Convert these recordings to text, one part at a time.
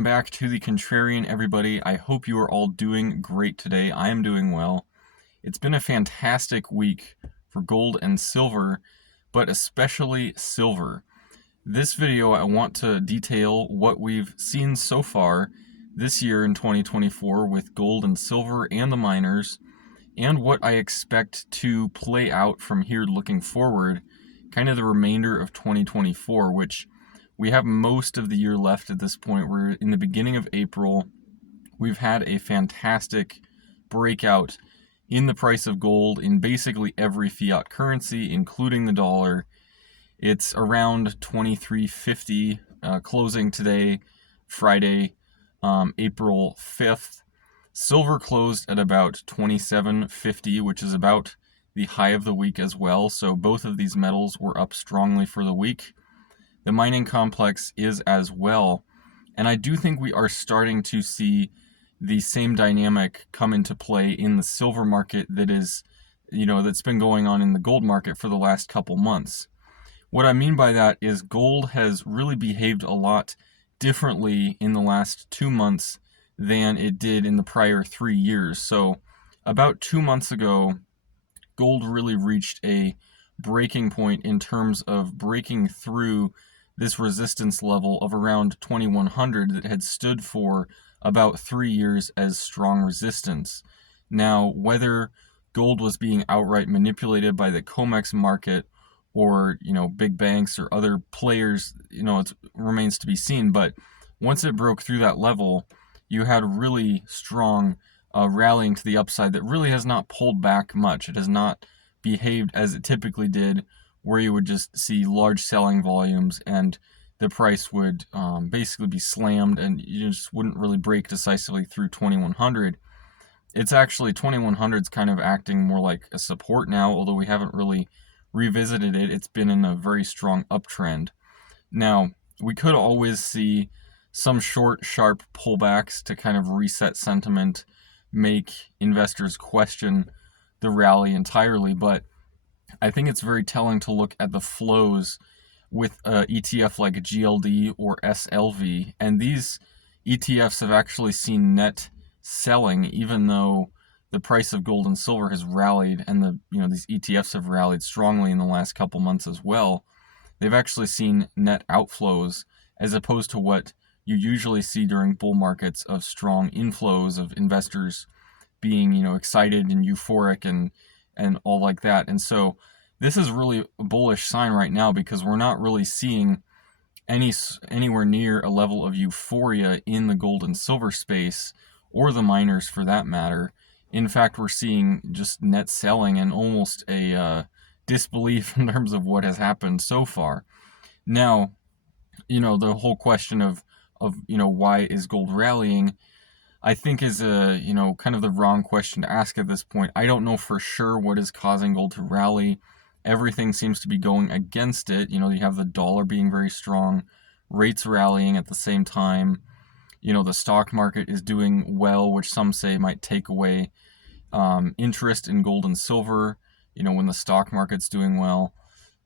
Back to the contrarian, everybody. I hope you are all doing great today. I am doing well. It's been a fantastic week for gold and silver, but especially silver. This video, I want to detail what we've seen so far this year in 2024 with gold and silver and the miners, and what I expect to play out from here looking forward, kind of the remainder of 2024, which we have most of the year left at this point. We're in the beginning of April. We've had a fantastic breakout in the price of gold in basically every fiat currency, including the dollar. It's around 23.50, closing today, Friday, April 5th. Silver closed at about 27.50, which is about the high of the week as well. So both of these metals were up strongly for the week. The mining complex is as well. And I do think we are starting to see the same dynamic come into play in the silver market that's been going on in the gold market for the last couple months. What I mean by that is gold has really behaved a lot differently in the last 2 months than it did in the prior 3 years. So about 2 months ago, gold really reached a breaking point in terms of breaking through this resistance level of around 2100 that had stood for about 3 years as strong resistance. Now, whether gold was being outright manipulated by the COMEX market or, big banks or other players, it remains to be seen. But once it broke through that level, you had really strong rallying to the upside that really has not pulled back much. It has not behaved as it typically did, where you would just see large selling volumes and the price would basically be slammed and you just wouldn't really break decisively through 2100. It's actually 2100's kind of acting more like a support now, although we haven't really revisited it. It's been in a very strong uptrend. Now, we could always see some short, sharp pullbacks to kind of reset sentiment, make investors question the rally entirely, but I think it's very telling to look at the flows with an ETF like GLD or SLV, and these ETFs have actually seen net selling, even though the price of gold and silver has rallied, and these ETFs have rallied strongly in the last couple months as well. They've actually seen net outflows as opposed to what you usually see during bull markets of strong inflows of investors being, excited and euphoric and all like that. And so this is really a bullish sign right now because we're not really seeing anywhere near a level of euphoria in the gold and silver space, or the miners for that matter. In fact, we're seeing just net selling and almost a disbelief in terms of what has happened so far. Now, the whole question of why is gold rallying, I think is kind of the wrong question to ask at this point. I don't know for sure what is causing gold to rally. Everything seems to be going against it. You have the dollar being very strong, rates rallying at the same time. The stock market is doing well, which some say might take away interest in gold and silver, when the stock market's doing well.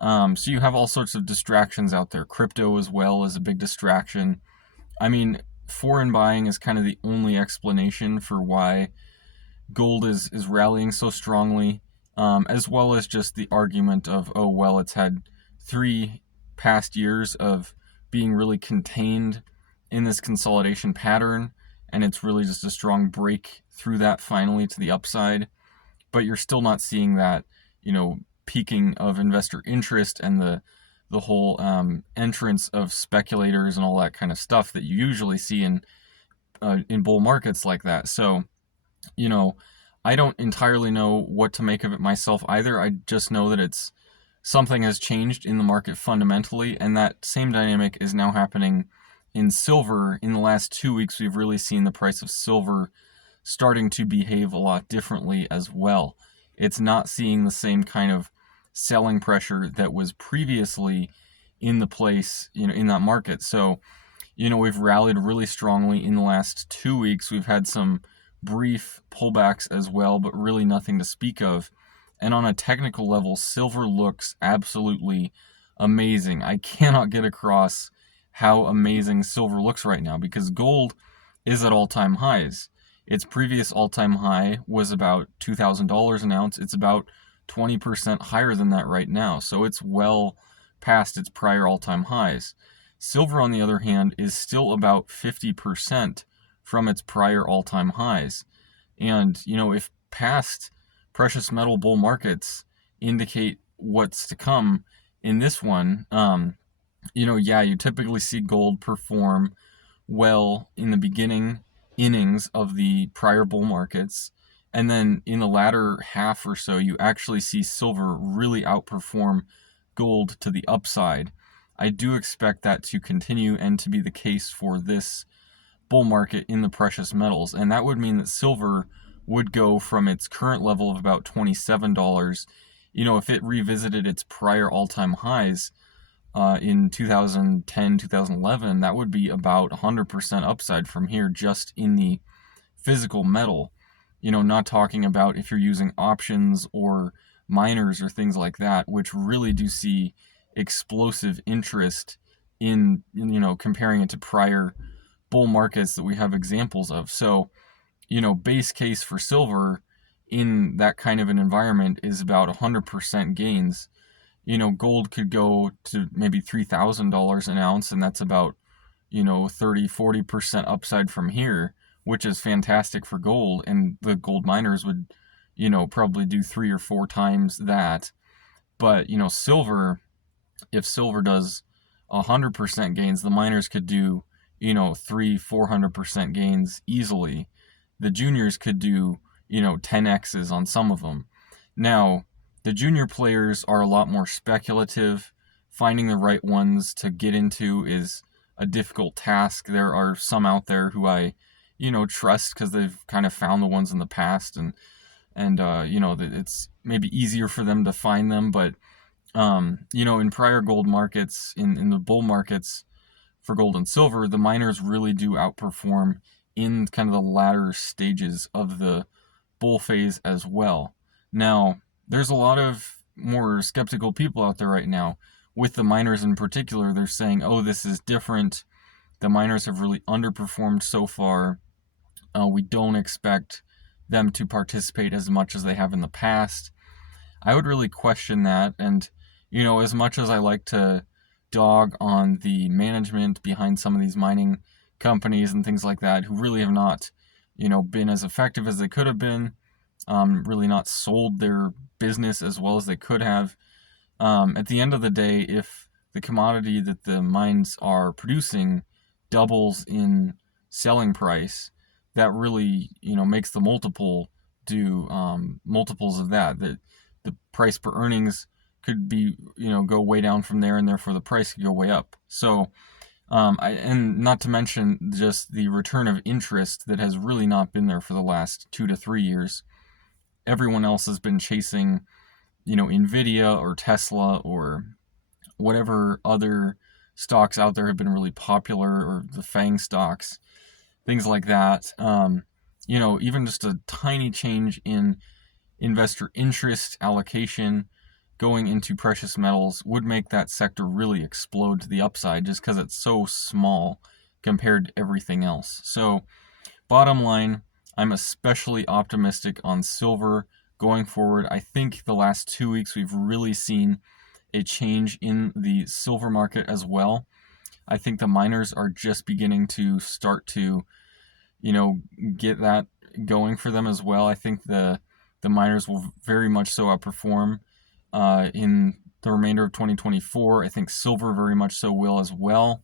So you have all sorts of distractions out there. Crypto as well is a big distraction. I mean, foreign buying is kind of the only explanation for why gold is rallying so strongly, as well as just the argument of, oh, well, it's had 3 past years of being really contained in this consolidation pattern, and it's really just a strong break through that finally to the upside. But you're still not seeing that, peaking of investor interest and the whole entrance of speculators and all that kind of stuff that you usually see in bull markets like that. So, I don't entirely know what to make of it myself either. I just know that something has changed in the market fundamentally, and that same dynamic is now happening in silver. In the last 2 weeks, we've really seen the price of silver starting to behave a lot differently as well. It's not seeing the same kind of selling pressure that was previously in the place, in that market. So, we've rallied really strongly in the last 2 weeks. We've had some brief pullbacks as well, but really nothing to speak of. And on a technical level, silver looks absolutely amazing. I cannot get across how amazing silver looks right now, because gold is at all-time highs. Its previous all-time high was about $2,000 an ounce. It's about 20% higher than that right now. So it's well past its prior all-time highs. Silver, on the other hand, is still about 50% from its prior all-time highs. And, if past precious metal bull markets indicate what's to come in this one, you typically see gold perform well in the beginning innings of the prior bull markets. And then in the latter half or so, you actually see silver really outperform gold to the upside. I do expect that to continue and to be the case for this bull market in the precious metals. And that would mean that silver would go from its current level of about $27. If it revisited its prior all-time highs in 2010, 2011, that would be about 100% upside from here just in the physical metal. Not talking about if you're using options or miners or things like that, which really do see explosive interest in comparing it to prior bull markets that we have examples of. So, base case for silver in that kind of an environment is about 100% gains. Gold could go to maybe $3,000 an ounce, and that's about, 30-40% upside from here, which is fantastic for gold. And the gold miners would, probably do 3 or 4 times that. But, silver, if silver does 100% gains, the miners could do, 300-400% gains easily. The juniors could do, 10x's on some of them. Now, the junior players are a lot more speculative. Finding the right ones to get into is a difficult task. There are some out there who I, trust because they've kind of found the ones in the past, and it's maybe easier for them to find them. But in prior gold markets, in the bull markets for gold and silver, the miners really do outperform in kind of the latter stages of the bull phase as well. Now, there's a lot of more skeptical people out there right now. With the miners in particular, they're saying, oh, this is different. The miners have really underperformed so far. We don't expect them to participate as much as they have in the past. I would really question that. And, as much as I like to dog on the management behind some of these mining companies and things like that, who really have not, been as effective as they could have been, really not sold their business as well as they could have. At the end of the day, if the commodity that the mines are producing doubles in selling price, that really, makes the multiple do multiples of that. The price per earnings could be, go way down from there, and therefore the price could go way up. So, and not to mention just the return of interest that has really not been there for the last 2 to 3 years. Everyone else has been chasing, Nvidia or Tesla or whatever other stocks out there have been really popular, or the FANG stocks, things like that. Even just a tiny change in investor interest allocation going into precious metals would make that sector really explode to the upside, just because it's so small compared to everything else. So, bottom line, I'm especially optimistic on silver going forward. I think the last 2 weeks we've really seen a change in the silver market as well. I think the miners are just beginning to start to, get that going for them as well. I think the miners will very much so outperform in the remainder of 2024. I think silver very much so will as well.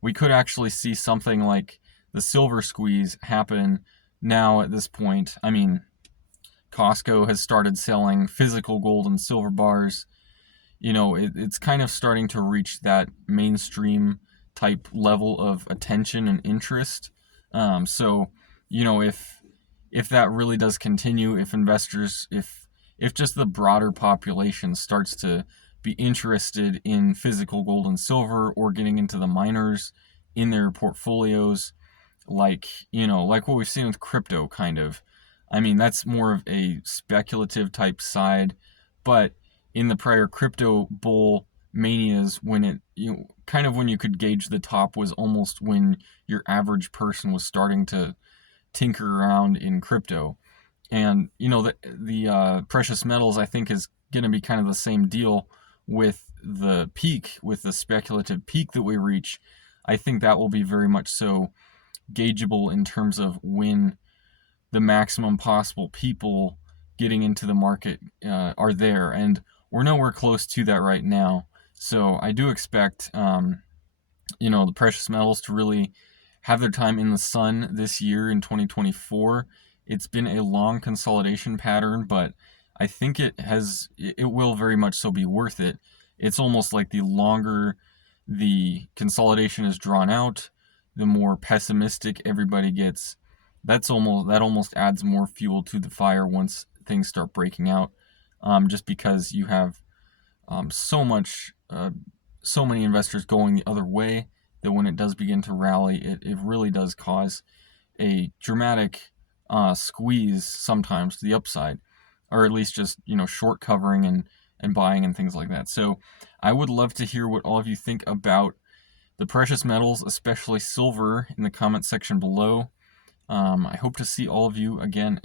We could actually see something like the SilverSqueeze happen now at this point. I mean, Costco has started selling physical gold and silver bars. It's kind of starting to reach that mainstream type level of attention and interest. So, if that really does continue, if investors, if just the broader population starts to be interested in physical gold and silver, or getting into the miners in their portfolios, like what we've seen with crypto, kind of. I mean, that's more of a speculative type side, but in the prior crypto bull manias, when it kind of when you could gauge the top was almost when your average person was starting to tinker around in crypto. And the precious metals, I think, is going to be kind of the same deal with the peak, with the speculative peak that we reach. I think that will be very much so gaugeable in terms of when the maximum possible people getting into the market are there, and we're nowhere close to that right now. So I do expect the precious metals to really have their time in the sun this year in 2024. It's been a long consolidation pattern, but I think it will very much so be worth it. It's almost like the longer the consolidation is drawn out, the more pessimistic everybody gets. That almost adds more fuel to the fire once things start breaking out, just because you have so much so many investors going the other way that when it does begin to rally, it really does cause a dramatic squeeze sometimes to the upside, or at least just short covering and buying and things like that. So I would love to hear what all of you think about the precious metals, especially silver, in the comment section below. I hope to see all of you again